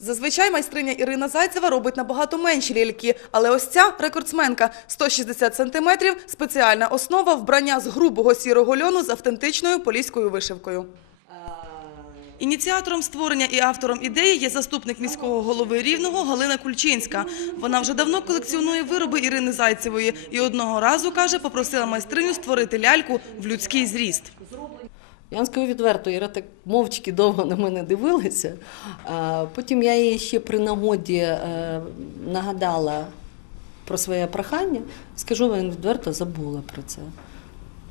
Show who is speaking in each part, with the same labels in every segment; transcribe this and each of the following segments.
Speaker 1: Зазвичай майстриня Ірина Зайцева робить набагато менші ляльки, але ось ця рекордсменка – 160 сантиметрів, спеціальна основа, вбрання з грубого сірого льону з автентичною поліською вишивкою. Ініціатором створення і автором ідеї є заступник міського голови Рівного Галина Кульчинська. Вона вже давно колекціонує вироби Ірини Зайцевої і одного разу, каже, попросила майстриню створити ляльку в людський зріст.
Speaker 2: Я вам скажу відверто, Іра так мовчки довго на мене дивилася. Потім я їй ще при нагоді е, нагадала про своє прохання. Скажу вам відверто, забула про це.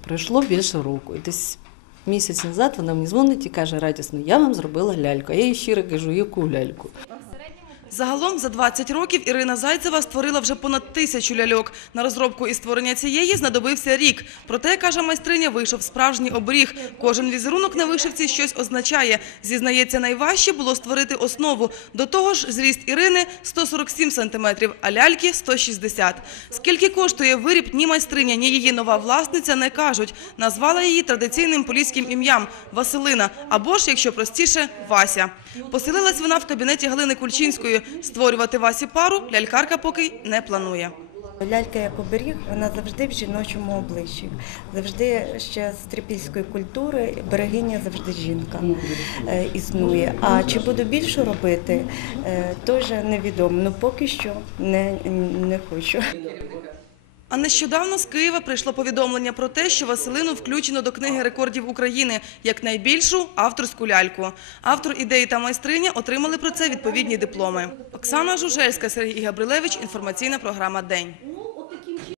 Speaker 2: Пройшло більше року. І десь місяць назад вона мені дзвонить і каже радісно, я вам зробила ляльку. А я їй щиро кажу, яку ляльку?
Speaker 1: Загалом за 20 років Ірина Зайцева створила вже понад тисячу ляльок. На розробку і створення цієї знадобився рік. Проте, каже майстриня, вийшов справжній оберіг. Кожен візерунок на вишивці щось означає. Зізнається, найважче було створити основу. До того ж, зріст Ірини 147 сантиметрів, а ляльки 160. Скільки коштує виріб, ні майстриня, ні її нова власниця не кажуть. Назвала її традиційним поліським ім'ям – Василина, або ж, якщо простіше, Вася. Поселилась вона в кабінеті Галини Кульчинської. Створювати Васі пару лялькарка поки не планує.
Speaker 3: Лялька як оберіг, вона завжди в жіночому обличчі, завжди ще з трипільської культури берегиня завжди жінка е, існує. А чи буду більше робити, е, теж невідомо. Ну поки що не, не хочу.
Speaker 1: А нещодавно з Києва прийшло повідомлення про те, що Василину включено до книги рекордів України як найбільшу авторську ляльку. Автор ідеї та майстриня отримали про це відповідні дипломи. Оксана Жужельська, Сергій Габрилевич. Інформаційна програма День.